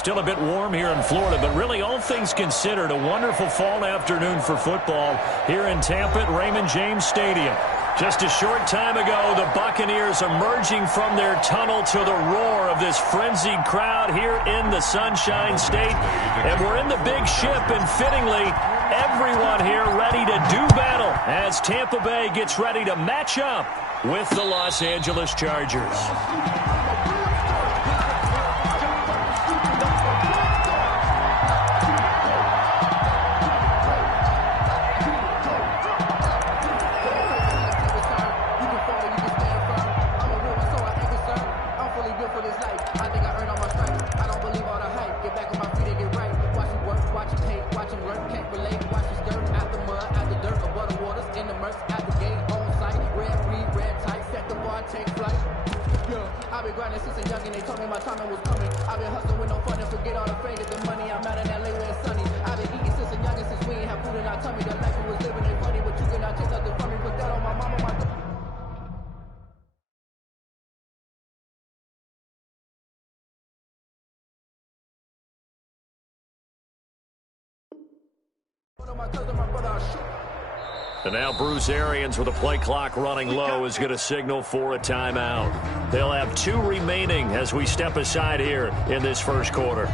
Still a bit warm here in Florida, but really all things considered, a wonderful fall afternoon for football here in Tampa at Raymond James Stadium. Just a short time ago, the Buccaneers emerging from their tunnel to the roar of this frenzied crowd here in the Sunshine State. And we're in the big ship, and fittingly, everyone here ready to do battle as Tampa Bay gets ready to match up with the Los Angeles Chargers. And now Bruce Arians, with the play clock running low, is going to signal for a timeout. They'll have 2 remaining as we step aside here in this first quarter.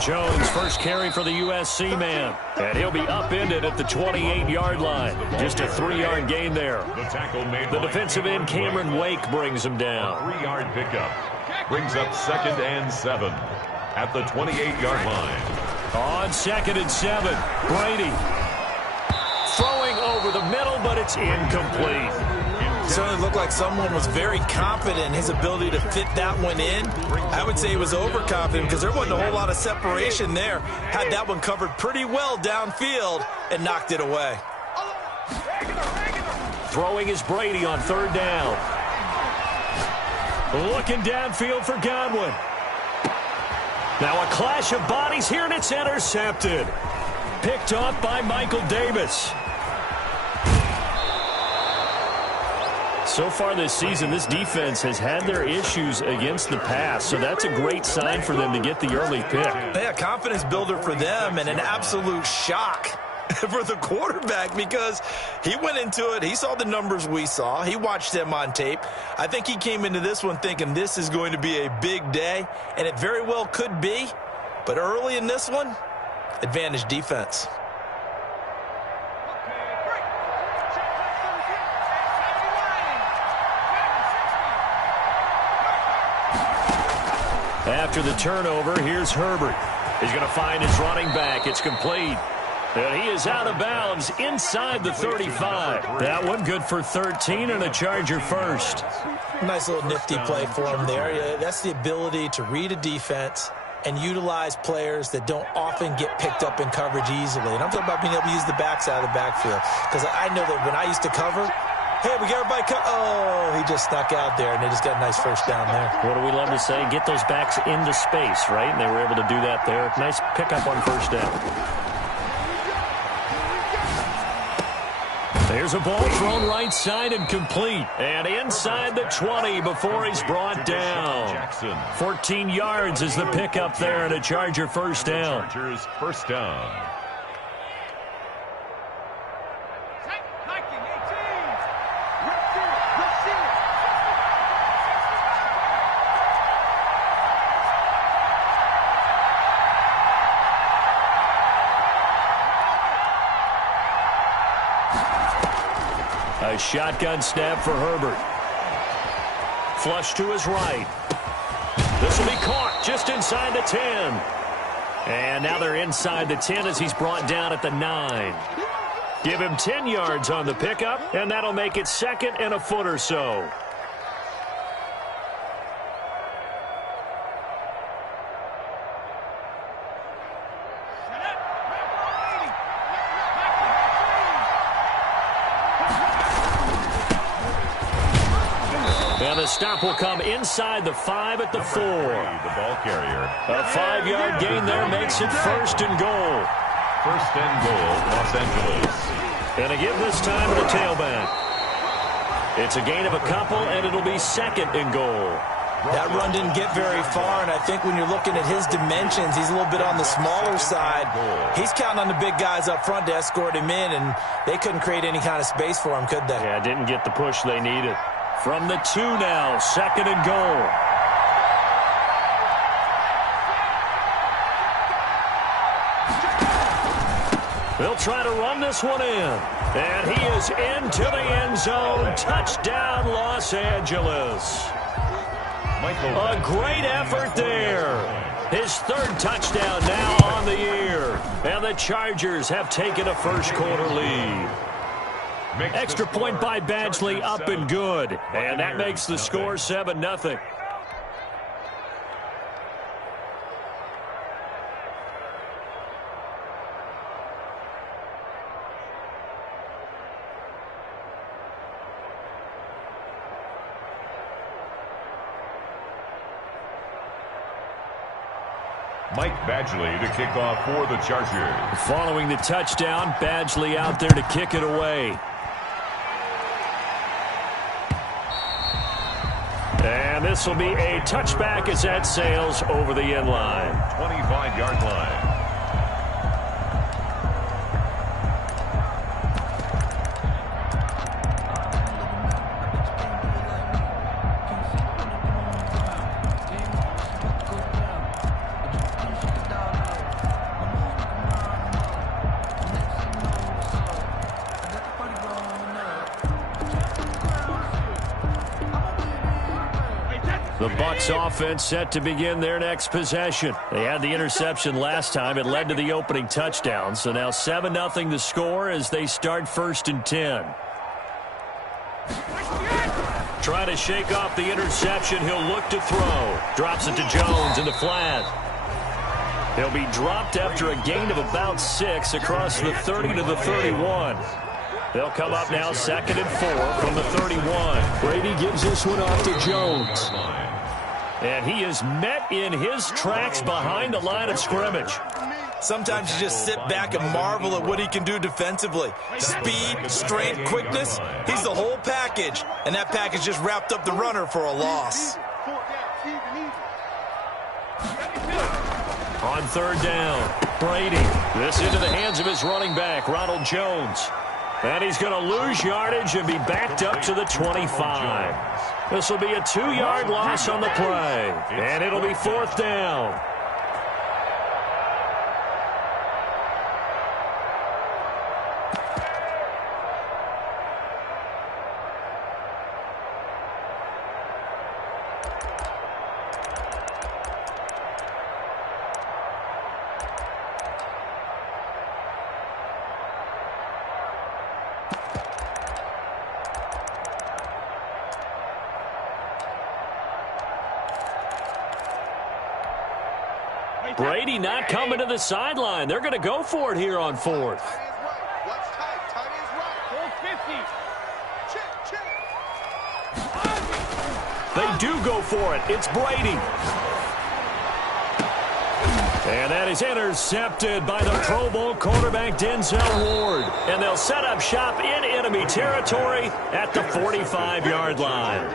Jones, first carry for the USC man. And he'll be upended at the 28-yard line. Just a 3-yard gain there. The defensive end, Cameron Wake, brings him down. 3-yard pickup. Brings up 2nd and 7 at the 28-yard line. On 2nd and 7, Brady throwing over the middle, but it's incomplete. Certainly looked like someone was very confident in his ability to fit that one in. I would say he was overconfident because there wasn't a whole lot of separation there. Had that one covered pretty well downfield and knocked it away. Throwing is Brady on 3rd down. Looking downfield for Godwin. Now a clash of bodies here, and it's intercepted. Picked off by Michael Davis. So far this season, this defense has had their issues against the pass, so that's a great sign for them to get the early pick. Yeah, confidence builder for them and an absolute shock for the quarterback because he went into it. He saw the numbers we saw. He watched them on tape. I think he came into this one thinking this is going to be a big day, and it very well could be. But early in this one, advantage defense. After the turnover, here's Herbert. He's going to find his running back. It's complete. And he is out of bounds inside the 35. That one good for 13 and a Charger first. Nice little nifty play for him there. That's the ability to read a defense and utilize players that don't often get picked up in coverage easily. And I'm talking about being able to use the backs out of the backfield. Because I know that when I used to cover, hey, we got everybody oh, he just snuck out there, and they just got a nice first down there. What do we love to say? Get those backs into space, right? And they were able to do that there. Nice pickup on first down. There's a ball thrown right side and complete. And inside the 20 before he's brought down. 14 yards is the pickup there, and a Charger first down. Chargers first down. A shotgun snap for Herbert. Flush to his right. This will be caught just inside the 10. And now they're inside the 10 as he's brought down at the 9. Give him 10 yards on the pickup, and that'll make it 2nd and a foot or so. And the stop will come inside the 5 at the 4. The ball carrier. A 5-yard gain there makes it 1st and goal. 1st and goal, Los Angeles. And a give this time to the tailback. It's a gain of a couple, and it'll be 2nd and goal. That run didn't get very far, and I think when you're looking at his dimensions, he's a little bit on the smaller side. He's counting on the big guys up front to escort him in, and they couldn't create any kind of space for him, could they? Yeah, didn't get the push they needed. From the 2 now, 2nd and goal. They'll try to run this one in. And he is into the end zone. Touchdown, Los Angeles. A great effort there. His 3rd touchdown now on the year. And the Chargers have taken a first-quarter lead. Extra point by Badgley, up and good. And that makes the score 7-0. Mike Badgley to kick off for the Chargers. Following the touchdown, Badgley out there to kick it away. And this will be a touchback as that sails over the end line. 25-yard line. The Bucs offense set to begin their next possession. They had the interception last time. It led to the opening touchdown. So now 7-0 the score as they start 1st and 10. Trying to shake off the interception. He'll look to throw. Drops it to Jones in the flat. He'll be dropped after a gain of about 6 across the 30 to the 31. They'll come up now 2nd and 4 from the 31. Brady gives this one off to Jones. And he is met in his tracks behind the line of scrimmage. Sometimes you just sit back and marvel at what he can do defensively. Speed, strength, quickness, he's the whole package. And that package just wrapped up the runner for a loss. On 3rd down, Brady. This into the hands of his running back, Ronald Jones. And he's going to lose yardage and be backed up to the 25. This will be a 2-yard loss on the play. And it'll be 4th down. Brady not coming to the sideline. They're going to go for it here on 4th. They do go for it. It's Brady. And that is intercepted by the Pro Bowl quarterback Denzel Ward. And they'll set up shop in enemy territory at the 45-yard line.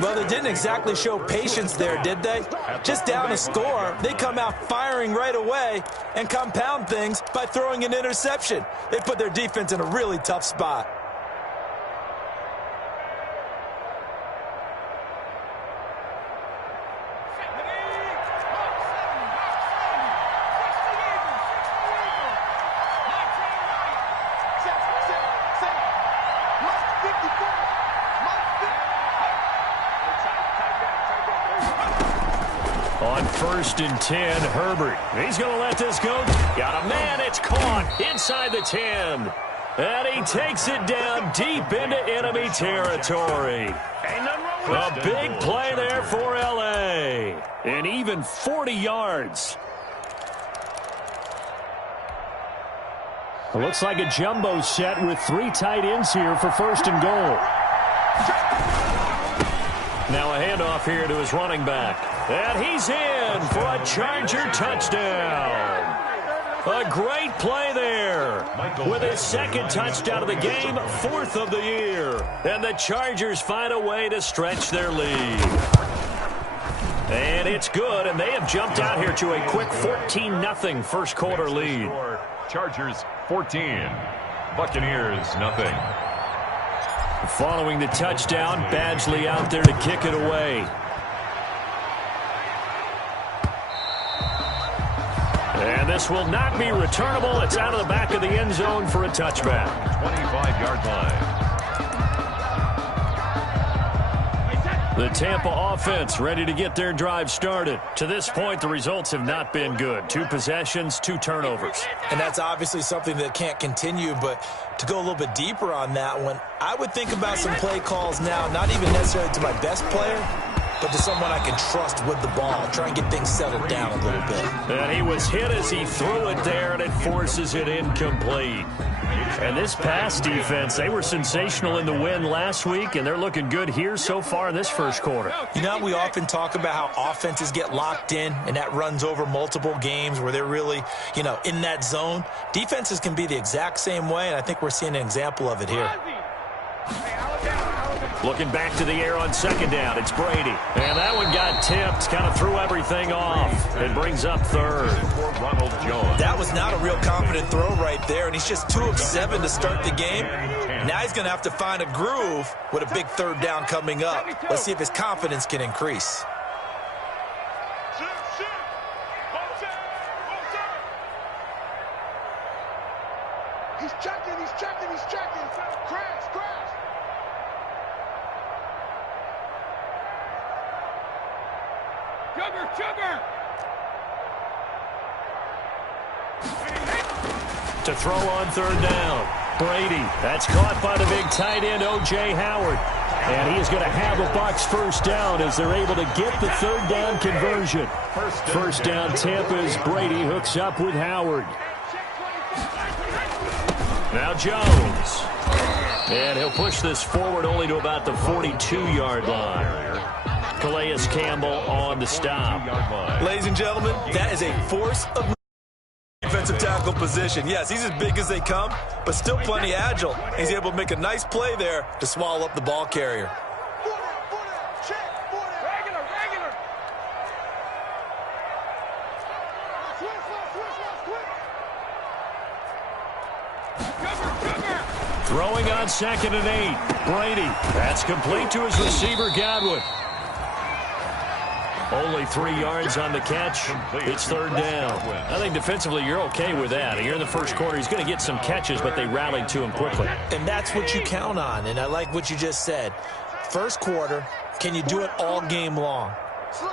Well, they didn't exactly show patience there, did they? Just down a score, they come out firing right away and compound things by throwing an interception. They put their defense in a really tough spot. On 1st and 10, Herbert. He's going to let this go. Got a man. It's caught inside the 10. And he takes it down deep into enemy territory. A big play there for L.A. And even 40 yards. It looks like a jumbo set with 3 tight ends here for 1st and goal. Now a handoff here to his running back. And he's in for a Charger touchdown. A great play there. With his second touchdown of the game, 4th of the year. And the Chargers find a way to stretch their lead. And it's good, and they have jumped out here to a quick 14-0 first quarter lead. Chargers 14, Buccaneers nothing. Following the touchdown, Badgley out there to kick it away. And this will not be returnable. It's out of the back of the end zone for a touchback. 25-yard line. The Tampa offense ready to get their drive started. To this point, the results have not been good. 2 possessions, 2 turnovers. And that's obviously something that can't continue, but to go a little bit deeper on that one, I would think about some play calls now, not even necessarily to my best player, but to someone I can trust with the ball. Try and get things settled down a little bit. And he was hit as he threw it there, and it forces it incomplete. And this pass defense, they were sensational in the win last week, and they're looking good here so far in this first quarter. You know, we often talk about how offenses get locked in, and that runs over multiple games where they're really, you know, in that zone. Defenses can be the exact same way, and I think we're seeing an example of it here. Looking back to the air on second down, it's Brady. And that one got tipped, kind of threw everything off. It brings up 3rd. That was not a real confident throw right there, and he's just 2 of 7 to start the game. Now he's going to have to find a groove with a big 3rd down coming up. Let's see if his confidence can increase. He's checking, he's checking, he's checking. Crash, crash. Sugar. To throw on 3rd down. Brady, that's caught by the big tight end, O.J. Howard. And he is going to have a Bucs first down as they're able to get the 3rd down conversion. First down Tampa as Brady hooks up with Howard. Now Jones. And he'll push this forward only to about the 42-yard line. Calais Campbell on the stop. Ladies and gentlemen, that is a force of defensive tackle position. Yes, he's as big as they come, but still plenty agile. He's able to make a nice play there to swallow up the ball carrier. Throwing on 2nd and 8. Brady. That's complete to his receiver, Godwin. Only 3 yards on the catch. It's 3rd down. I think defensively you're okay with that. Here in the first quarter, he's going to get some catches, but they rallied to him quickly. And that's what you count on, and I like what you just said. First quarter, can you do it all game long?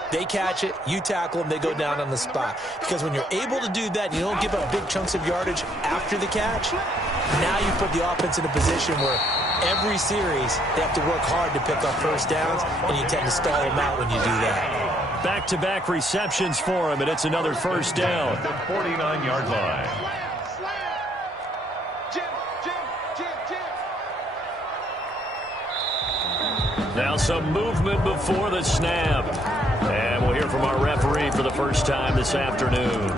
They catch it, you tackle them, they go down on the spot. Because when you're able to do that, you don't give up big chunks of yardage after the catch, now you put the offense in a position where every series they have to work hard to pick up first downs, and you tend to stall them out when you do that. Back-to-back receptions for him, and it's another first down. The 49-yard line. Now some movement before the snap. And we'll hear from our referee for the first time this afternoon.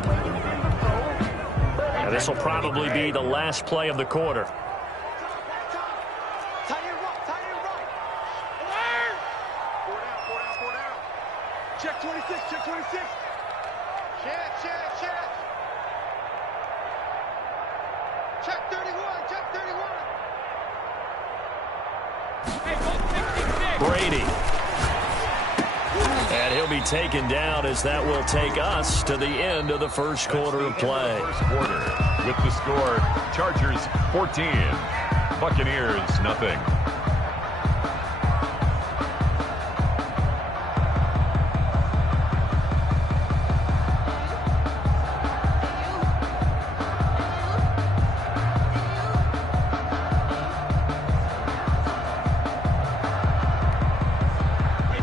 And this will probably be the last play of the quarter. Check 26, check 26. Check. Check 31, check 31. Brady. And he'll be taken down as that will take us to the end of the first quarter of play. First quarter with the score, Chargers 14, Buccaneers nothing.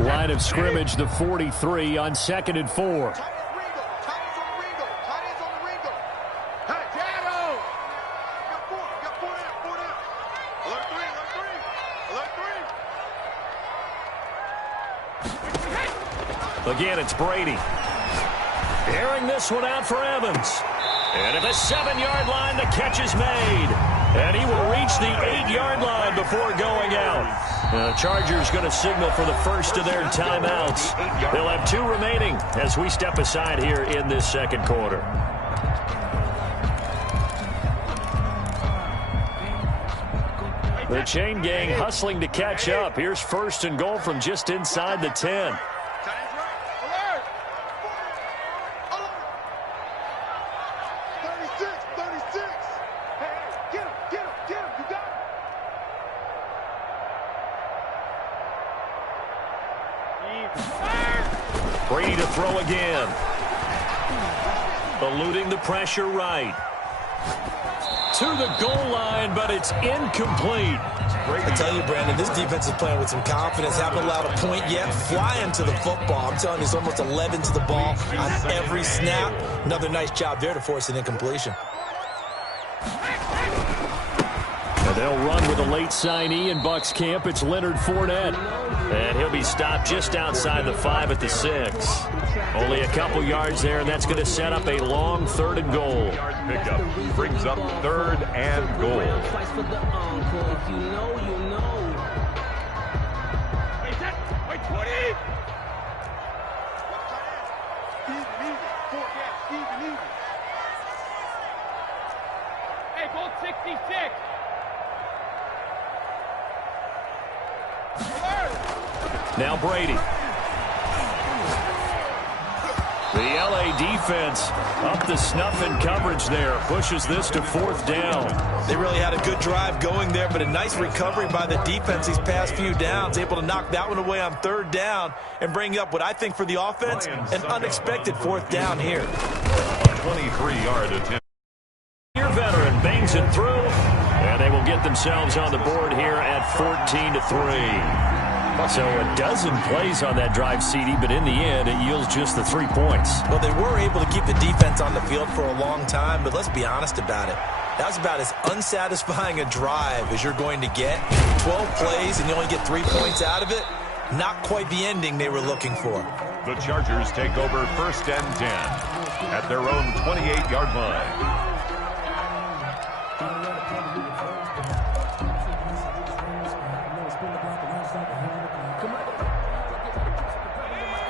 Line of scrimmage, the 43 on 2nd and 4. Again, it's Brady. Airing this one out for Evans. And at the 7-yard line, the catch is made. And he will reach the 8-yard line before going out. The Chargers going to signal for the first of their timeouts. They'll have 2 remaining as we step aside here in this second quarter. The chain gang hustling to catch up. Here's 1st and goal from just inside the 10. Brady to throw again. Eluding the pressure right. To the goal line, but it's incomplete. I tell you, Brandon, this defense is playing with some confidence. Haven't allowed a point yet. Flying to the football. I'm telling you, it's almost 11 to the ball on every snap. Another nice job there to force an incompletion. And they'll run with a late signee in Bucs camp. It's Leonard Fournette. And he'll be stopped just outside the 5 at the 6. Only a couple yards there, and that's going to set up a long 3rd and goal. Pickup brings up 3rd and goal. Hey, goal 66. Now Brady. The LA defense up the snuff in coverage there. Pushes this to 4th down. They really had a good drive going there, but a nice recovery by the defense these past few downs. Able to knock that one away on 3rd down and bring up what I think for the offense, an unexpected 4th down here. 23-yard attempt. Your veteran bangs it through, and they will get themselves on the board here at 14-3. So a dozen plays on that drive, CD, but in the end, it yields just the 3 points. Well, they were able to keep the defense on the field for a long time, but let's be honest about it. That was about as unsatisfying a drive as you're going to get. 12 plays, and you only get 3 points out of it. Not quite the ending they were looking for. The Chargers take over 1st and 10 at their own 28-yard line.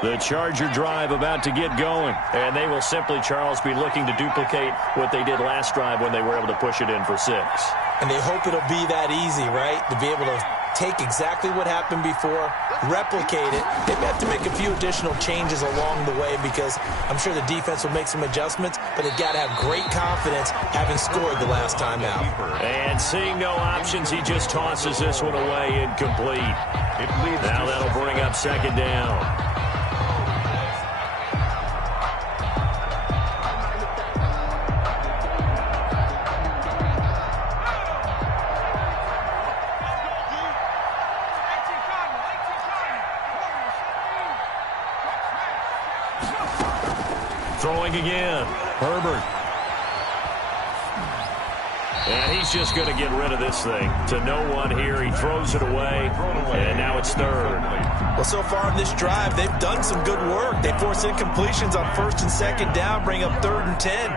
The Charger drive about to get going, and they will simply, Charles, be looking to duplicate what they did last drive when they were able to push it in for 6. And they hope it'll be that easy, right? To be able to take exactly what happened before, replicate it. They may have to make a few additional changes along the way because I'm sure the defense will make some adjustments, but they've got to have great confidence having scored the last time out. And seeing no options, he just tosses this one away incomplete. Now that'll bring up 2nd down. Throwing again. Herbert. And he's just going to get rid of this thing. To no one here. He throws it away. And now it's 3rd. Well, so far in this drive, they've done some good work. They force incompletions on 1st and 2nd down, bring up 3rd and 10.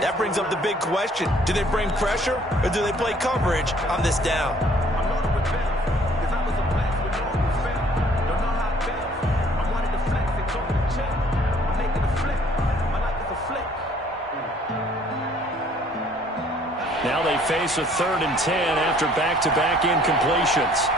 That brings up the big question. Do they bring pressure or do they play coverage on this down? Now they face a 3rd and 10 after back-to-back incompletions.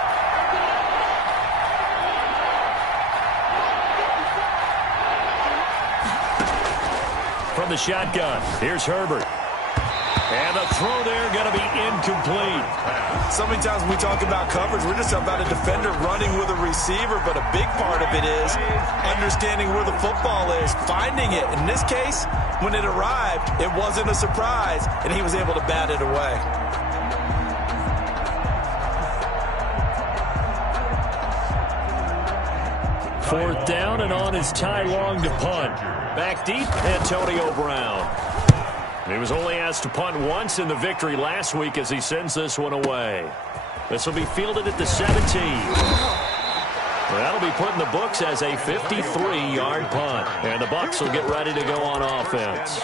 From the shotgun, here's Herbert. And the throw there going to be incomplete. So many times when we talk about coverage, we're just about a defender running with a receiver, but a big part of it is understanding where the football is, finding it. In this case, when it arrived, it wasn't a surprise, and he was able to bat it away. Fourth down, and on is Ty Long to punt. Back deep, Antonio Brown. He was only asked to punt once in the victory last week as he sends this one away. This will be fielded at the 17. Well, that'll be put in the books as a 53-yard punt. And the Bucs will get ready to go on offense.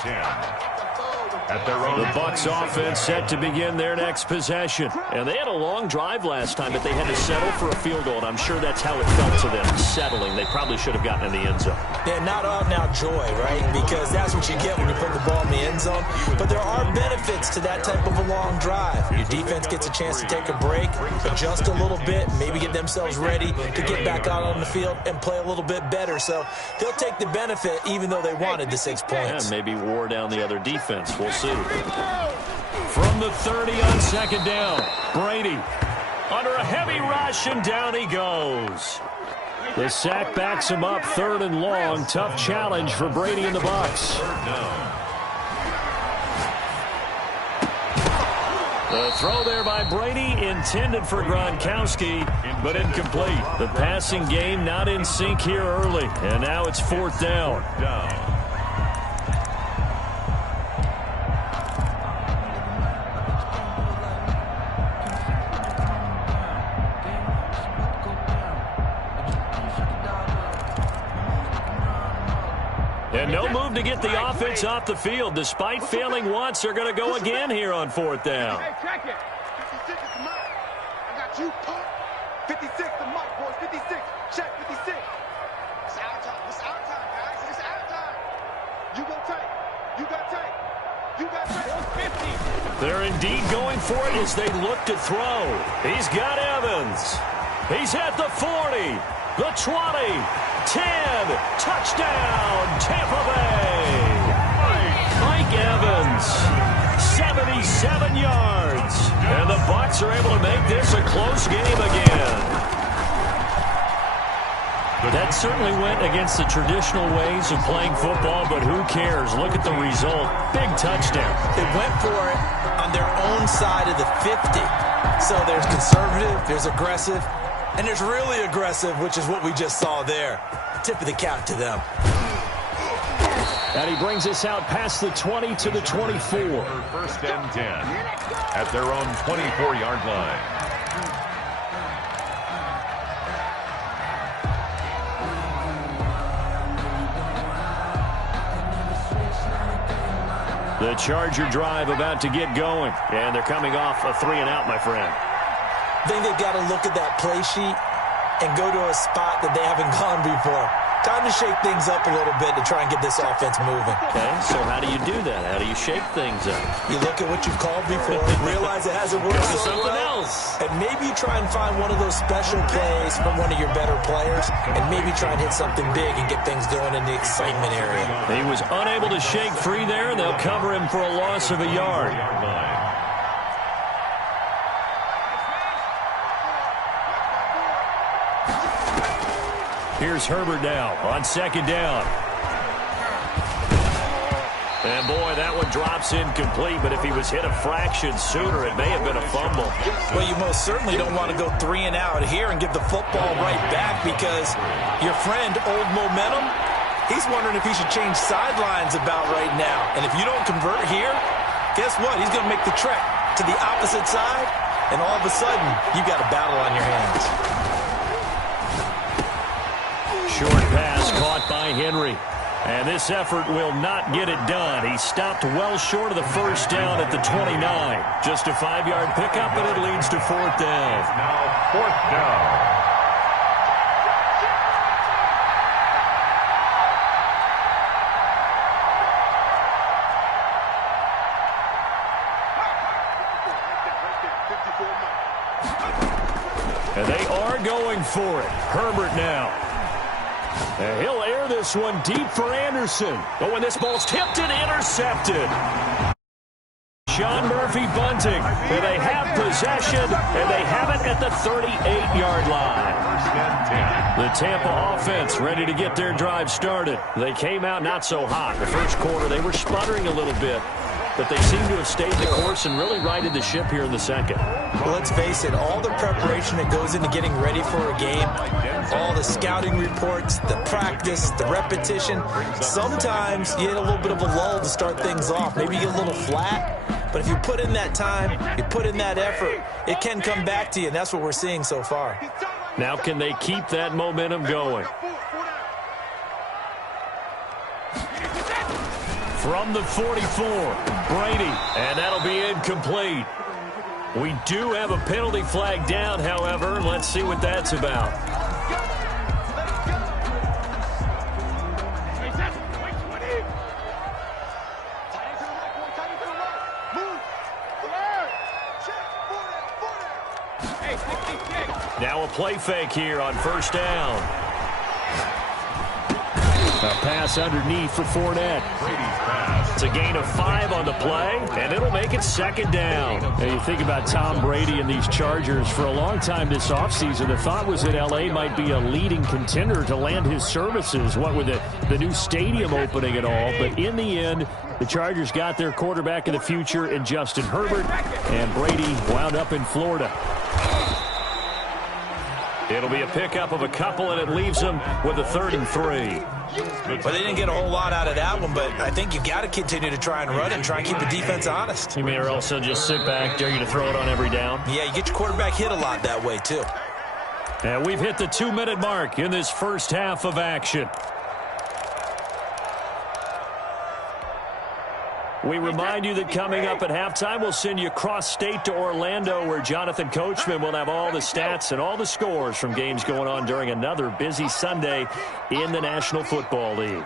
The Bucs offense set to begin their next possession. And they had a long drive last time, but they had to settle for a field goal. And I'm sure that's how it felt to them, settling. They probably should have gotten in the end zone. Yeah, not all now joy, right? Because that's what you get when you put the ball in the end zone. But there are benefits to that type of a long drive. Your defense gets a chance to take a break, adjust a little bit, maybe get themselves ready to get back out on the field and play a little bit better. So they'll take the benefit even though they wanted the 6 points. And maybe wore down the other defense. We'll see. From the 30 on second down, Brady under a heavy rush, and down he goes. The sack backs him up, 3rd and long. Tough challenge for Brady and the Bucs. The throw there by Brady, intended for Gronkowski, but incomplete. The passing game not in sync here early, and now it's 4th down. And no move to get the offense off the field. Despite failing once, they're going to go again here on 4th down. Hey, check it. 56 is mine. I got you pumped. 56 to Mike, boys. 56. Check 56. It's our time. It's our time, guys. It's our time. You go tight. You got tight. You got tight. 50. They're indeed going for it as they look to throw. He's got Evans. He's at the 40, the 20. 10, touchdown, Tampa Bay. Mike Evans, 77 yards. And the Bucs are able to make this a close game again. That certainly went against the traditional ways of playing football, but who cares? Look at the result. Big touchdown. They went for it on their own side of the 50. So there's conservative, there's aggressive, and there's really aggressive, which is what we just saw there. Tip of the cap to them. And he brings us out past the 20 to the 24. 1st and 10 at their own 24-yard line. The Charger drive about to get going. And they're coming off a 3-and-out, my friend. I think they've got to look at that play sheet and go to a spot that they haven't gone before. Time to shake things up a little bit to try and get this offense moving. Okay, so how do you do that? How do you shake things up? You look at what you've called before, realize it hasn't worked so something well, else. and maybe you try and find one of those special plays from one of your better players, and maybe try and hit something big and get things going in the excitement area. He was unable to shake free there, and they'll cover him for a loss of a yard. Here's Herbert now on second down. And boy, that one drops incomplete, but if he was hit a fraction sooner, it may have been a fumble. Well, you most certainly don't want to go 3-and-out here and give the football right back, because your friend, Old Momentum, he's wondering if he should change sidelines about right now. And if you don't convert here, guess what? He's going to make the trek to the opposite side, and all of a sudden, you got a battle on your hands. Short pass caught by Henry. And this effort will not get it done. He stopped well short of the 1st down at the 29. Just a 5-yard pickup, and it leads to 4th down. Now 4th down. And they are going for it. Herbert now. And he'll air this one deep for Anderson. But when this ball's tipped and intercepted. Sean Murphy bunting. And they have possession, and they have it at the 38-yard line. The Tampa offense ready to get their drive started. They came out not so hot. The first quarter, they were sputtering a little bit. But they seem to have stayed the course and really righted the ship here in the second. Well, let's face it, all the preparation that goes into getting ready for a game, all the scouting reports, the practice, the repetition, sometimes you hit a little bit of a lull to start things off. Maybe you get a little flat, but if you put in that time, you put in that effort, it can come back to you, and that's what we're seeing so far. Now can they keep that momentum going? From the 44, Brady, and that'll be incomplete. We do have a penalty flag down, however. Let's see what that's about. Now a play fake here on first down. A pass underneath for Fournette. It's a gain of 5 on the play, and it'll make it second down. Now you think about Tom Brady and these Chargers. For a long time this offseason, the thought was that L.A. might be a leading contender to land his services, what with the new stadium opening and all. But in the end, the Chargers got their quarterback of the future in Justin Herbert, and Brady wound up in Florida. It'll be a pickup of a couple, and it leaves them with a 3rd and 3. Well, they didn't get a whole lot out of that one, but I think you've got to continue to try and run it and try and keep the defense honest. You may or also just sit back, dare you to throw it on every down. Yeah, you get your quarterback hit a lot that way, too. And we've hit the 2-minute mark in this first half of action. We remind you that coming up at halftime, we'll send you cross-state to Orlando, where Jonathan Coachman will have all the stats and all the scores from games going on during another busy Sunday in the National Football League.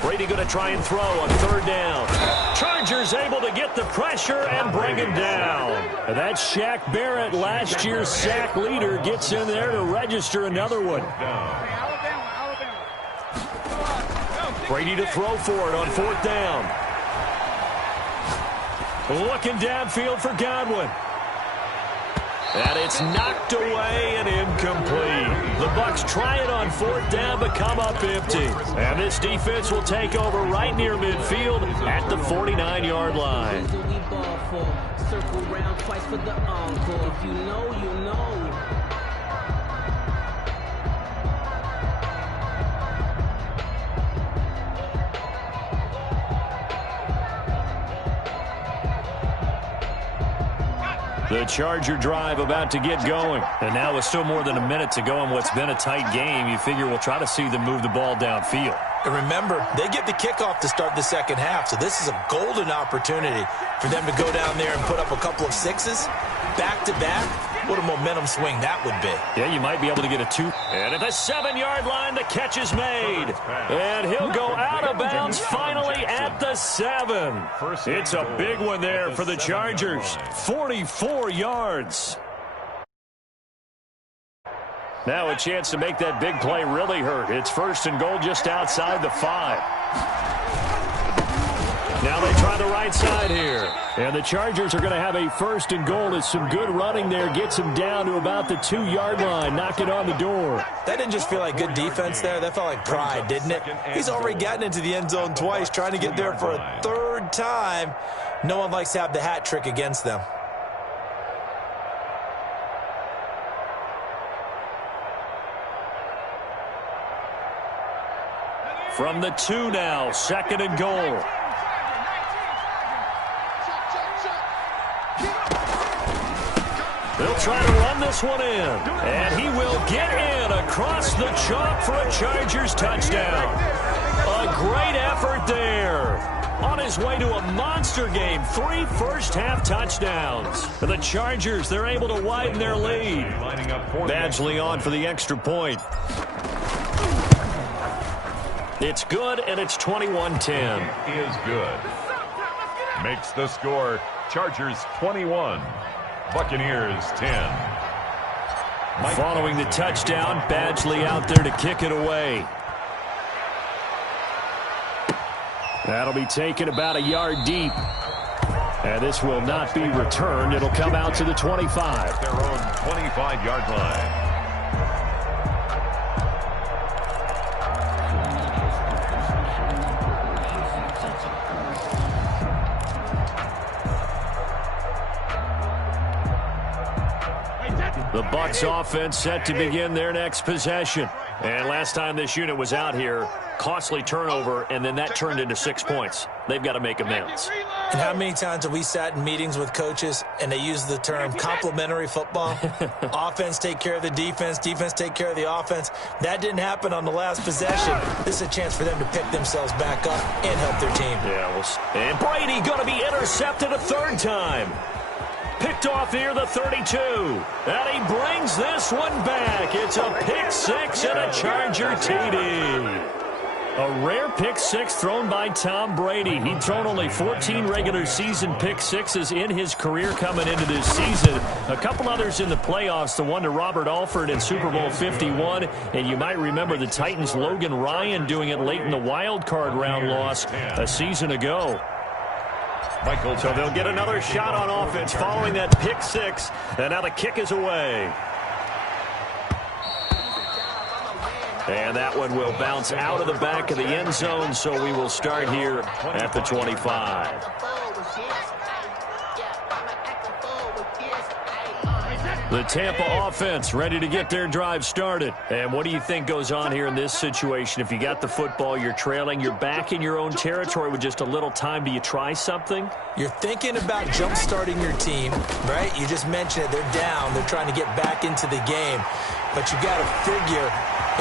Brady going to try and throw on 3rd down. Chargers able to get the pressure and bring him down. And that's Shaq Barrett, last year's sack leader, gets in there to register another one. Brady to throw for it on 4th down. Looking downfield for Godwin. And it's knocked away and incomplete. The Bucs try it on 4th down but come up empty. And this defense will take over right near midfield at the 49-yard line. Circle round twice for the encore. If you know, you know. The Charger drive about to get going. And now with still more than a minute to go in what's been a tight game, you figure we'll try to see them move the ball downfield. And remember, they get the kickoff to start the second half, so this is a golden opportunity for them to go down there and put up a couple of 6s back-to-back. What a momentum swing that would be. Yeah, you might be able to get a 2. And at the 7-yard line, the catch is made. And he'll go out of bounds finally at the 7. It's a big one there for the Chargers. 44 yards. Now a chance to make that big play really hurt. It's 1st and goal just outside the 5. Now they try the right side here. And the Chargers are going to have a 1st and goal as some good running there gets him down to about the 2-yard line. Knock it on the door. That didn't just feel like good defense there. That felt like pride, didn't it? He's already gotten into the end zone twice, trying to get there for a 3rd time. No one likes to have the hat trick against them. From the 2 now, 2nd and goal. They'll try to run this one in. And he will get in across the chalk for a Chargers touchdown. A great effort there. On his way to a monster game, 3 first-half touchdowns. For the Chargers, they're able to widen their lead. Badgley on for the extra point. It's good, and it's 21-10. Is good. Makes the score Chargers 21. Buccaneers 10. Following the touchdown, Badgley out there to kick it away. That'll be taken about a yard deep. And this will not be returned. It'll come out to the 25. Their own 25-yard line. The Bucs offense set to begin their next possession. And last time this unit was out here, costly turnover, and then that turned into 6 points. They've got to make amends. And how many times have we sat in meetings with coaches and they use the term complementary football? Offense take care of the defense, defense take care of the offense. That didn't happen on the last possession. This is a chance for them to pick themselves back up and help their team. Yeah, and Brady going to be intercepted a third time. Picked off near the 32. And he brings this one back. It's a pick six and a Charger TD. A rare pick six thrown by Tom Brady. He'd thrown only 14 regular season pick sixes in his career coming into this season. A couple others in the playoffs, the one to Robert Alford in Super Bowl 51. And you might remember the Titans' Logan Ryan doing it late in the wild card round loss a season ago. So they'll get another shot on offense following that pick six. And now the kick is away. And that one will bounce out of the back of the end zone, so we will start here at the 25. The Tampa offense ready to get their drive started. And what do you think goes on here in this situation? If you got the football, you're trailing, you're back in your own territory with just a little time. Do you try something? You're thinking about jump-starting your team, right? You just mentioned it. They're down. They're trying to get back into the game. But you got to figure,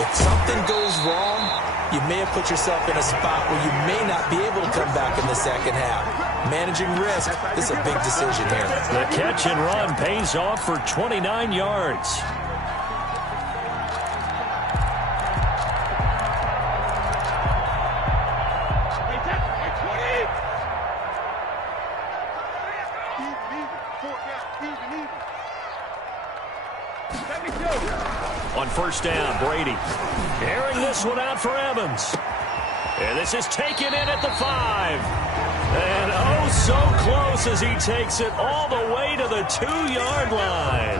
if something goes wrong, you may have put yourself in a spot where you may not be able to come back in the second half. Managing risk, this is a big decision here. The catch and run pays off for 29 yards. On first down, Brady airing this one out for Evans. And this is taken in at the 5. And oh, so close as he takes it all the way to the 2-yard line.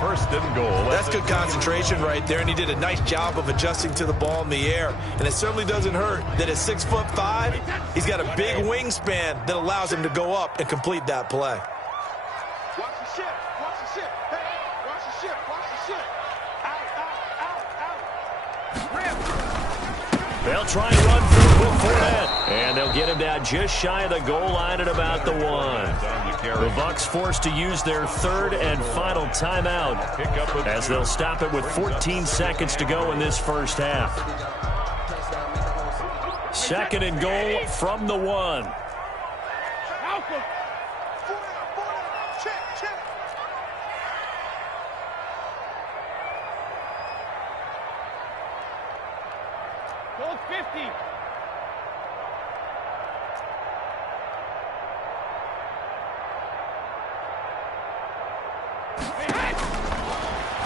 First and goal. That's good concentration right there, and he did a nice job of adjusting to the ball in the air. And it certainly doesn't hurt that at 6'5", he's got a big wingspan that allows him to go up and complete that play. Watch the ship. Watch the ship. Hey, watch the ship. Watch the ship. They'll try and run through with Fournette. And they'll get him down just shy of the goal line at about the 1. The Bucs forced to use their third and final timeout as they'll stop it with 14 seconds to go in this first half. Second and goal from the 1.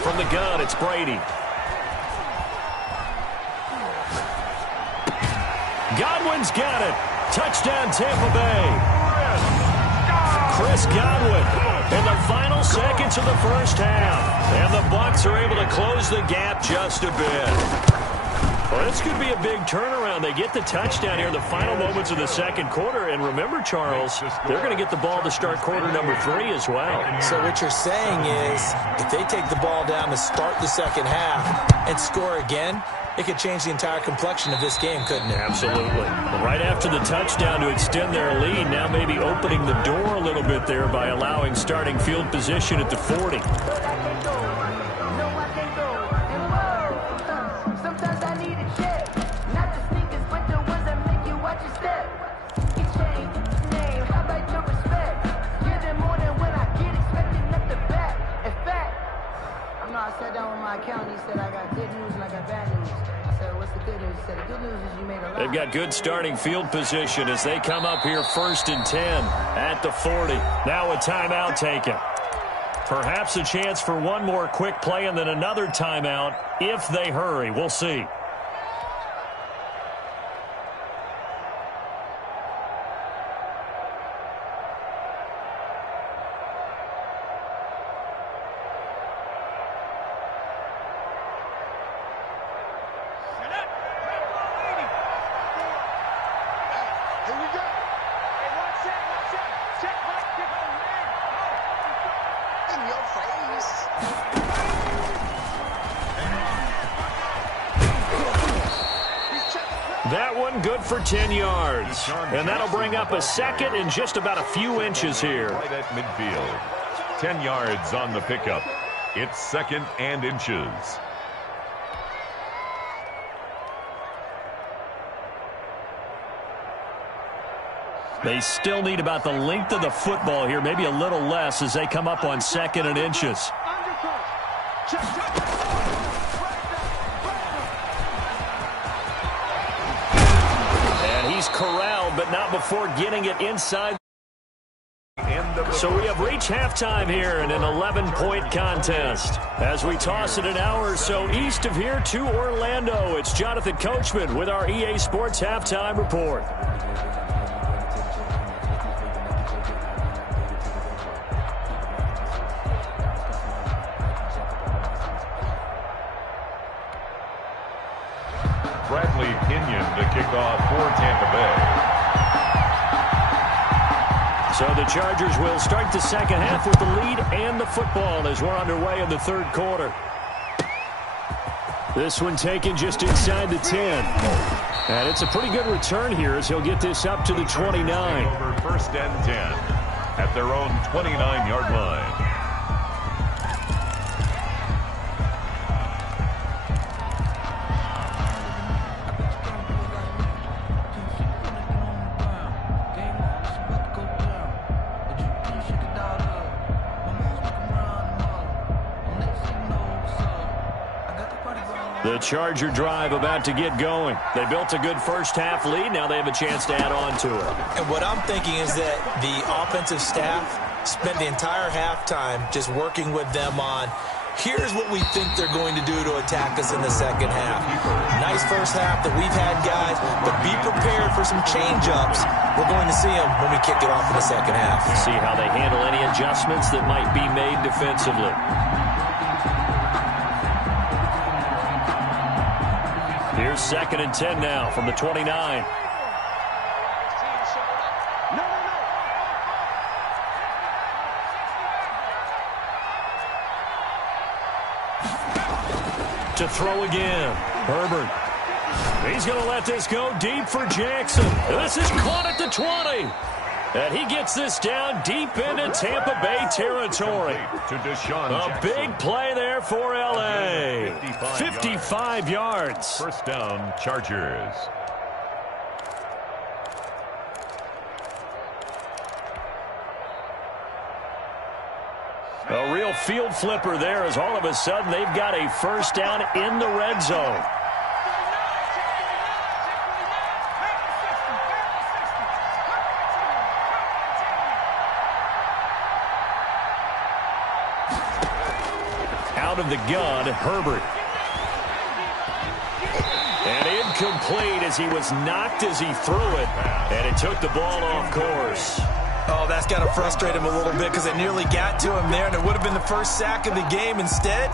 From the gun, it's Brady. Godwin's got it. Touchdown, Tampa Bay. Chris Godwin in the final seconds of the first half. And the Bucs are able to close the gap just a bit. Well, this could be a big turnaround. They get the touchdown here in the final moments of the second quarter. And remember, Charles, they're going to get the ball to start quarter number 3 as well. So what you're saying is if they take the ball down to start the second half and score again, it could change the entire complexion of this game, couldn't it? Absolutely. Right after the touchdown to extend their lead, now maybe opening the door a little bit there by allowing starting field position at the 40. They've got good starting field position as they come up here 1st and 10 at the 40. Now a timeout taken. Perhaps a chance for one more quick play and then another timeout if they hurry. We'll see. That one good for 10 yards. And that'll bring up a second and just about a few inches here. Right at midfield. 10 yards on the pickup. It's second and inches. They still need about the length of the football here, maybe a little less as they come up on second and inches. And he's corralled, but not before getting it inside. So we have reached halftime here in an 11-point contest. As we toss it an hour or so east of here to Orlando, it's Jonathan Coachman with our EA Sports Halftime Report. Bradley Pinion to kick off for Tampa Bay. So the Chargers will start the second half with the lead and the football as we're underway in the third quarter. This one taken just inside the 10. And it's a pretty good return here as he'll get this up to the 29. Over first and 10 at their own 29-yard line. The Charger drive about to get going. They built a good first-half lead. Now they have a chance to add on to it. And what I'm thinking is that the offensive staff spent the entire halftime just working with them on, here's what we think they're going to do to attack us in the second half. Nice first half that we've had, guys, but be prepared for some change-ups. We're going to see them when we kick it off in the second half. See how they handle any adjustments that might be made defensively. Here's second and 10 now from the 29. To throw again. Herbert. He's going to let this go deep for Jackson. This is caught at the 20. And he gets this down deep into Tampa Bay territory. A big play there for L.A. 55 yards. First down, Chargers. A real field flipper there as all of a sudden they've got a first down in the red zone. Out of the gun, Herbert. And incomplete as he was knocked as he threw it. And it took the ball off course. Oh, that's got to frustrate him a little bit because they nearly got to him there, and it would have been the first sack of the game. Instead,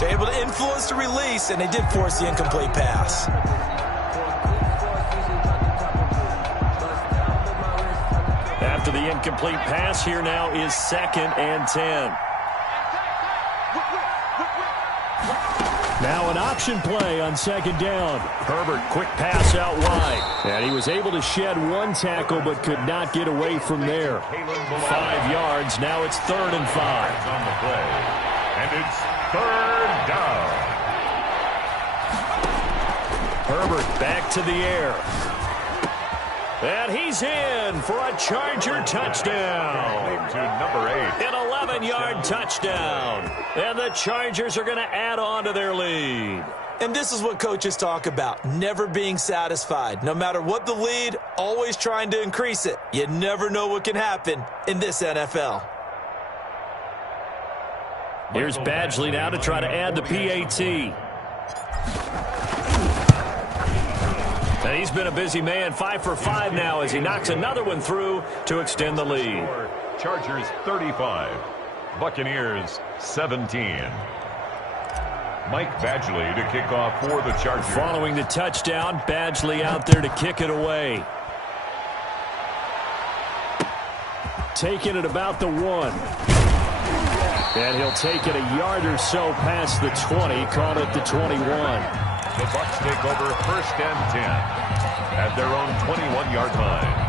they're able to influence the release, and they did force the incomplete pass. After the incomplete pass, here now is second and 10. Now an option play on second down. Herbert, quick pass out wide. And he was able to shed one tackle but could not get away from there. 5 yards. Now it's third and 5. On the play. And it's third down. Herbert back to the air. And he's in for a Charger touchdown. To number 8. An 11-yard touchdown. And the Chargers are going to add on to their lead. And this is what coaches talk about, never being satisfied. No matter what the lead, always trying to increase it. You never know what can happen in this NFL. Here's Badgley now to try to add the PAT. And he's been a busy man, 5 for 5 now as he knocks another one through to extend the lead. Chargers 35, Buccaneers 17. Mike Badgley to kick off for the Chargers. Following the touchdown, Badgley out there to kick it away. Taking it about the 1. And he'll take it a yard or so past the 20, caught at the 21. The Bucs take over first and 10. at their own 21-yard line.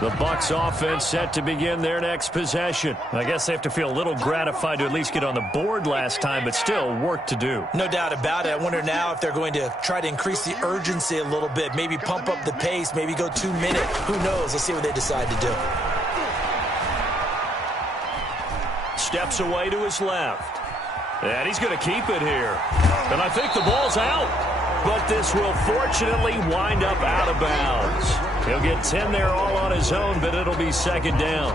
The Bucs offense set to begin their next possession. I guess they have to feel a little gratified to at least get on the board last time, but still work to do. No doubt about it. I wonder now if they're going to try to increase the urgency a little bit, maybe pump up the pace, maybe go 2 minute. Who knows? Let's see what they decide to do. Steps away to his left. And he's going to keep it here. And I think the ball's out. But this will fortunately wind up out of bounds. He'll get 10 there all on his own, but it'll be second down.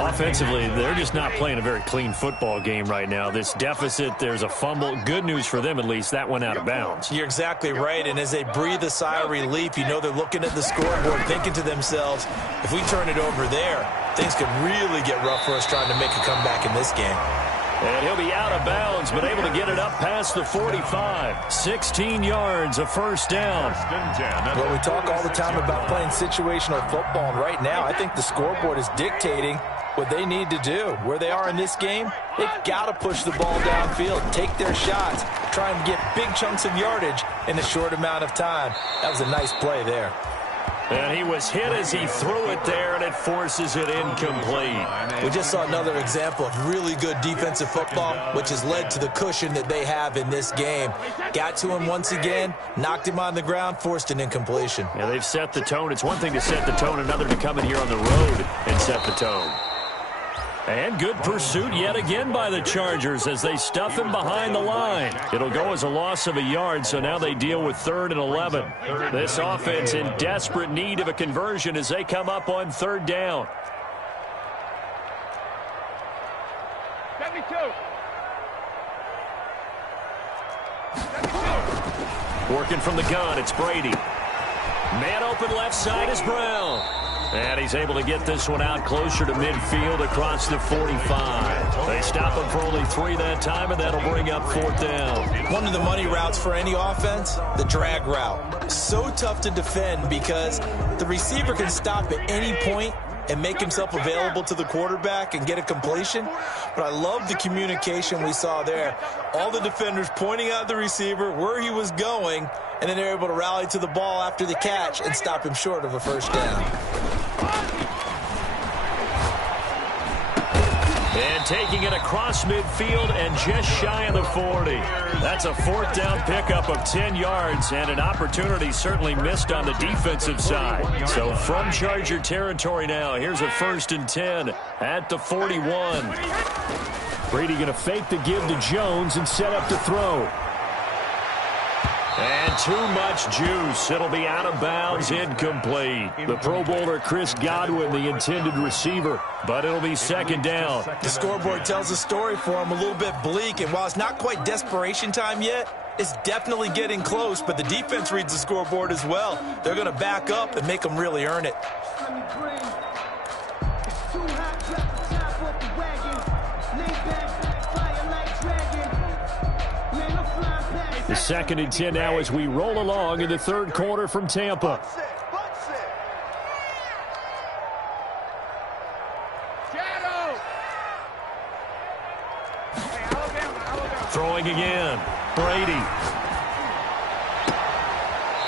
Offensively, they're just not playing a very clean football game right now. This deficit, there's a fumble. Good news for them, at least. That went out of bounds. You're exactly right, and as they breathe a sigh of relief, you know they're looking at the scoreboard, thinking to themselves, if we turn it over there, things could really get rough for us trying to make a comeback in this game. And he'll be out of bounds, but able to get it up past the 45. 16 yards, a first down. Well, we talk all the time about playing situational football, and right now I think the scoreboard is dictating what they need to do. Where they are in this game, they've got to push the ball downfield, take their shots, try and get big chunks of yardage in a short amount of time. That was a nice play there. And he was hit as he threw it there, and it forces it incomplete. We just saw another example of really good defensive football, which has led to the cushion that they have in this game. Got to him once again, knocked him on the ground, forced an incompletion. Yeah, they've set the tone. It's one thing to set the tone, another to come in here on the road and set the tone. And good pursuit yet again by the Chargers as they stuff him behind the line. It'll go as a loss of a yard, so now they deal with 3rd and 11. This offense in desperate need of a conversion as they come up on 3rd down. 72. Working from the gun, it's Brady. Man open left side is Brown. And he's able to get this one out closer to midfield across the 45. They stop him for only 3 that time, and that'll bring up 4th down. One of the money routes for any offense, the drag route. So tough to defend because the receiver can stop at any point and make himself available to the quarterback and get a completion. But I love the communication we saw there. All the defenders pointing out the receiver, where he was going, and then they're able to rally to the ball after the catch and stop him short of a first down. And taking it across midfield and just shy of the 40. That's a 4th down pickup of 10 yards and an opportunity certainly missed on the defensive side. So from Charger territory now, here's a 1st and 10 at the 41. Brady going to fake the give to Jones and set up to throw. And too much juice. It'll be out of bounds, incomplete. The Pro Bowler Chris Godwin, the intended receiver, but it'll be 2nd down. The scoreboard tells a story for him, a little bit bleak, and while it's not quite desperation time yet, it's definitely getting close, but the defense reads the scoreboard as well. They're going to back up and make them really earn it. The 2nd and 10 now as we roll along in the 3rd quarter from Tampa. Throwing again. Brady.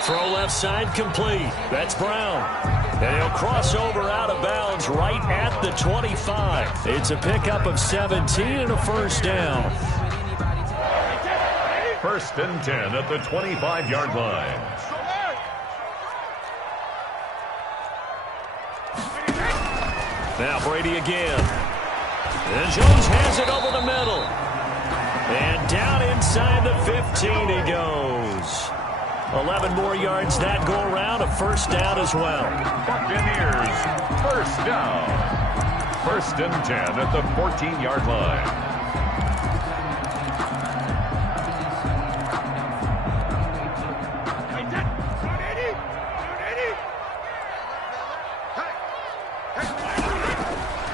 Throw left side complete. That's Brown. And he'll cross over out of bounds right at the 25. It's a pickup of 17 and a first down. 1st and 10 at the 25-yard line. Now Brady again. And Jones has it over the middle. And down inside the 15 he goes. 11 more yards that go around, a first down as well. Buccaneers, first down. 1st and 10 at the 14-yard line.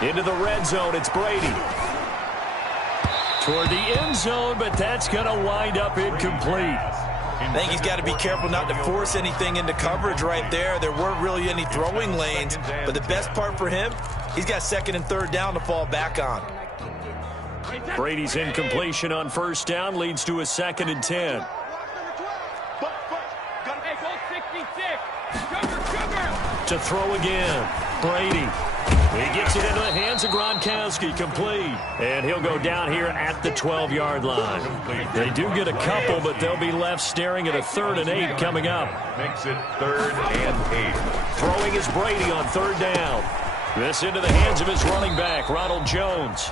Into the red zone, it's Brady. toward the end zone, but that's going to wind up incomplete. I think he's got to be careful not to force anything into coverage right there. There weren't really any throwing lanes, but the best part for him, he's got second and third down to fall back on. Brady's incompletion on first down leads to a 2nd and 10. To throw again, Brady. He gets it into the hands of Gronkowski, complete. And he'll go down here at the 12-yard line. They do get a couple, but they'll be left staring at a 3rd and 8 coming up. Makes it 3rd and 8. Throwing is Brady on 3rd down. This into the hands of his running back, Ronald Jones.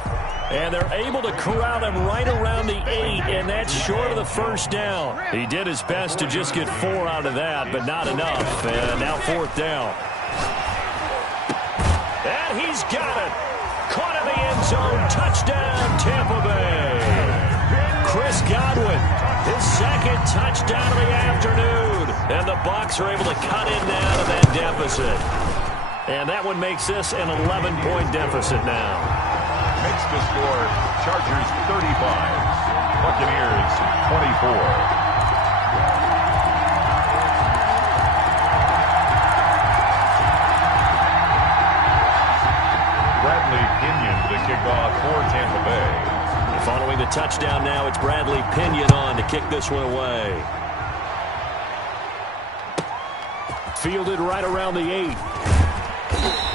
And they're able to corral him right around the 8, and that's short of the first down. He did his best to just get 4 out of that, but not enough. And now 4th down. And he's got it. Caught in the end zone. Touchdown, Tampa Bay. Chris Godwin, his 2nd touchdown of the afternoon. And the Bucs are able to cut in now to that deficit. And that one makes this an 11-point deficit now. Makes the score Chargers 35, Buccaneers 24. To kick off for Tampa Bay. And following the touchdown now, it's Bradley Pinion on to kick this one away. Fielded right around the 8.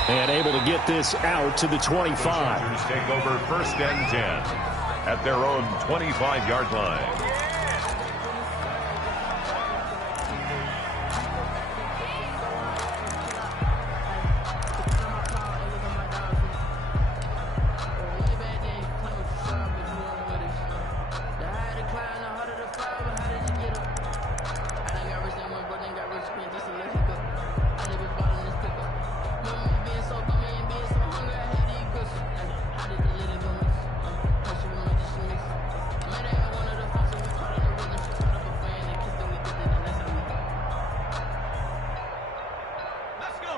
And able to get this out to the 25. Chargers take over 1st and 10 at their own 25-yard line.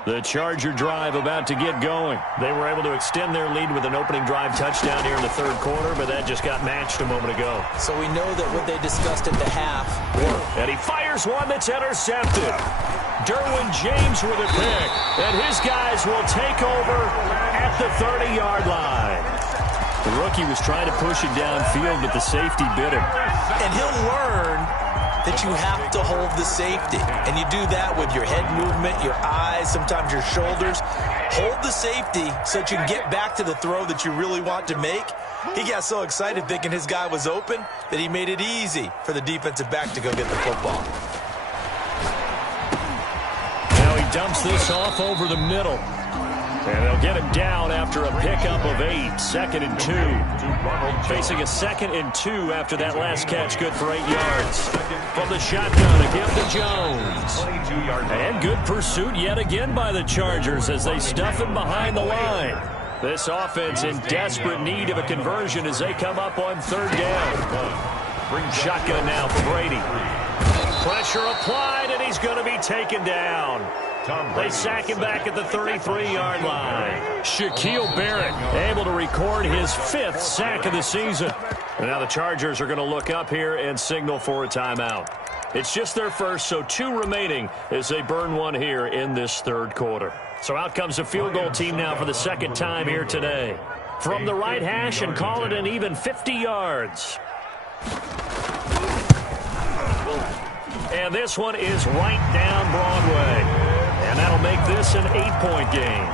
The Charger drive about to get going. They were able to extend their lead with an opening drive touchdown here in the 3rd quarter, but that just got matched a moment ago. So we know that what they discussed at the half worked. And he fires one that's intercepted. Derwin James with a pick. And his guys will take over at the 30-yard line. The rookie was trying to push it downfield, but the safety bit him. And he'll learn that you have to hold the safety. And you do that with your head movement, your eyes, sometimes your shoulders. Hold the safety so that you can get back to the throw that you really want to make. He got so excited thinking his guy was open that he made it easy for the defensive back to go get the football. Now he dumps this off over the middle. And they'll get him down after a pickup of 8. 2nd and 2. Facing a 2nd and 2 after that last catch. Good for 8 yards. From the shotgun, a gift to Jones. And good pursuit yet again by the Chargers as they stuff him behind the line. This offense in desperate need of a conversion as they come up on 3rd down. Shotgun now for Brady. Pressure applied, and he's going to be taken down. They sack him back at the 33-yard line. Shaquille Barrett able to record his 5th sack of the season. And now the Chargers are going to look up here and signal for a timeout. It's just their first, so 2 remaining as they burn one here in this 3rd quarter. So out comes the field goal team now for the 2nd time here today. From the right hash and call it an even 50 yards. And this one is right down Broadway. And that'll make this an 8-point game.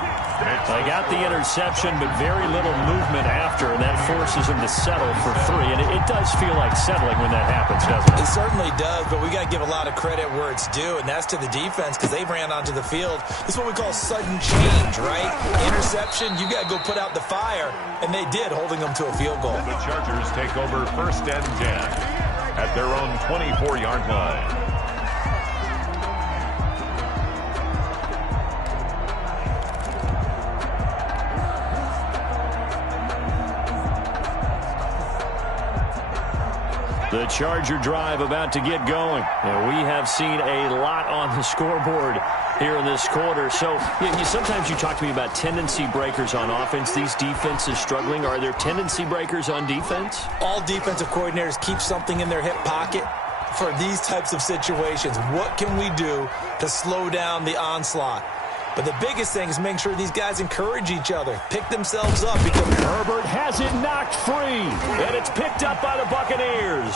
They got the interception, but very little movement after, and that forces them to settle for 3. And it does feel like settling when that happens, doesn't it? It certainly does, but we got to give a lot of credit where it's due, and that's to the defense because they ran onto the field. This is what we call sudden change, right? Interception, you got to go put out the fire, and they did, holding them to a field goal. The Chargers take over 1st and 10 at their own 24-yard line. The Charger drive about to get going. And we have seen a lot on the scoreboard here in this quarter. So sometimes you talk to me about tendency breakers on offense. These defenses struggling. Are there tendency breakers on defense? All defensive coordinators keep something in their hip pocket for these types of situations. What can we do to slow down the onslaught? But the biggest thing is making sure these guys encourage each other, pick themselves up. Because Herbert has it knocked free, and it's picked up by the Buccaneers.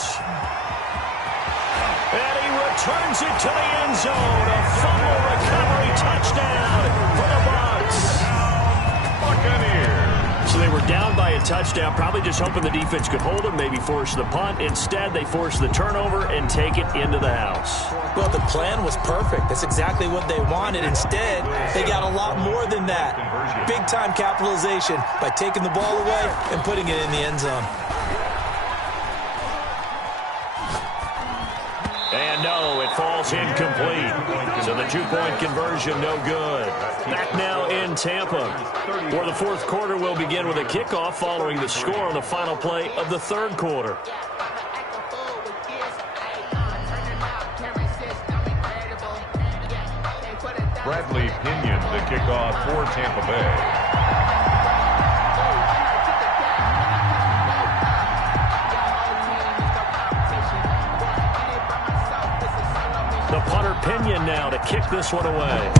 And he returns it to the end zone. A fumble recovery touchdown for the Bucs. Buccaneers. So they were down by a touchdown, probably just hoping the defense could hold them, maybe force the punt. Instead, they force the turnover and take it into the house. Well, the plan was perfect. That's exactly what they wanted. Instead, they got a lot more than that. Big-time capitalization by taking the ball away and putting it in the end zone. And no, it falls incomplete. So the two-point conversion, no good. Back now in Tampa, where the fourth quarter will begin with a kickoff following the score on the final play of the third quarter. Bradley Pinion, the kickoff for Tampa Bay. The punter Pinion now to kick this one away.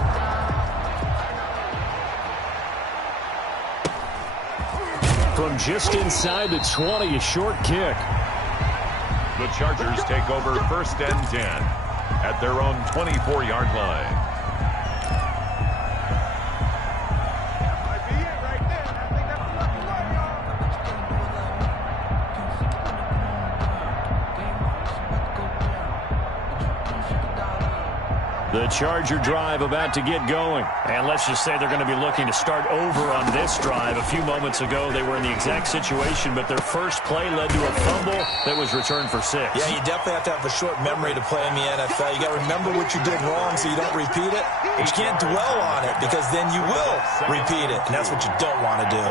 From just inside the 20, a short kick. The Chargers take over 1st and 10 at their own 24-yard line. The Charger drive about to get going. And let's just say they're going to be looking to start over on this drive. A few moments ago, they were in the exact situation, but their first play led to a fumble that was returned for 6. Yeah, you definitely have to have a short memory to play in the NFL. You got to remember what you did wrong so you don't repeat it. But you can't dwell on it because then you will repeat it, and that's what you don't want to do.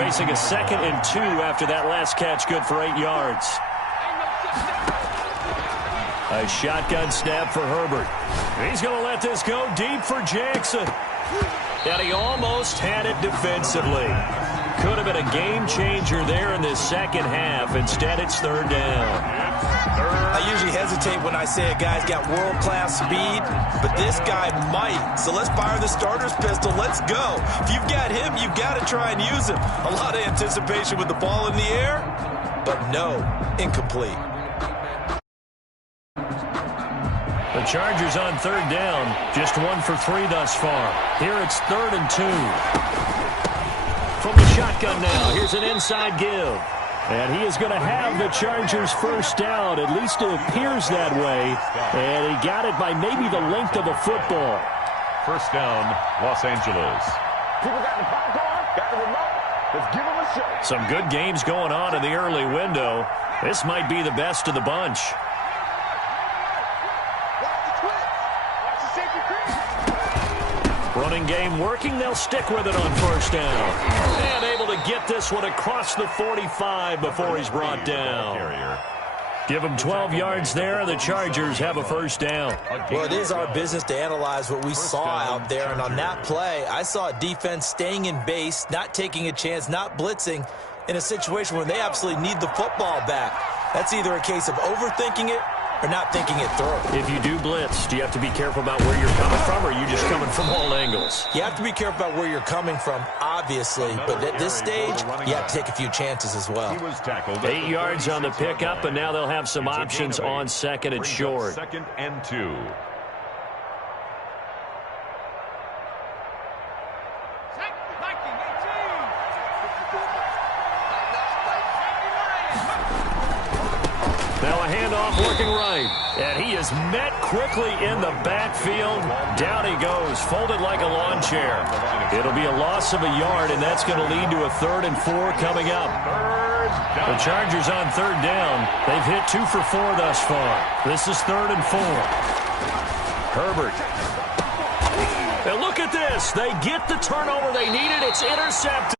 Facing a 2nd and 2 after that last catch, good for 8 yards. A shotgun snap for Herbert. He's going to let this go deep for Jackson. And he almost had it defensively. Could have been a game changer there in this second half. Instead, it's 3rd down. I usually hesitate when I say a guy's got world-class speed, but this guy might. So let's fire the starter's pistol. Let's go. If you've got him, you've got to try and use him. A lot of anticipation with the ball in the air, but no, incomplete. The Chargers on 3rd down, just 1 for 3 thus far. Here it's 3rd and 2. From the shotgun now, here's an inside give. And he is going to have the Chargers first down. At least it appears that way. And he got it by maybe the length of a football. First down, Los Angeles. People got the popcorn, got the remote. Let's give them a show. Some good games going on in the early window. This might be the best of the bunch. Running game working. They'll stick with it on first down. And able to get this one across the 45 before he's brought down. Give him 12 yards there. The Chargers have a first down. Well, it is our business to analyze what we saw out there. And on that play, I saw a defense staying in base, not taking a chance, not blitzing in a situation where they absolutely need the football back. That's either a case of overthinking it or not thinking it through. If you do blitz, do you have to be careful about where you're coming from, or are you just coming from all angles? You have to be careful about where you're coming from, obviously. But at this stage, you have to take a few chances as well. 8 yards on the pickup, and now they'll have some options on 2nd and short. 2nd and 2. Now a handoff working right. And he is met quickly in the backfield. Down he goes, folded like a lawn chair. It'll be a loss of a yard, and that's going to lead to a 3rd and 4 coming up. The Chargers on 3rd down. They've hit 2 for 4 thus far. This is 3rd and 4. Herbert. And look at this. They get the turnover they needed. It's intercepted.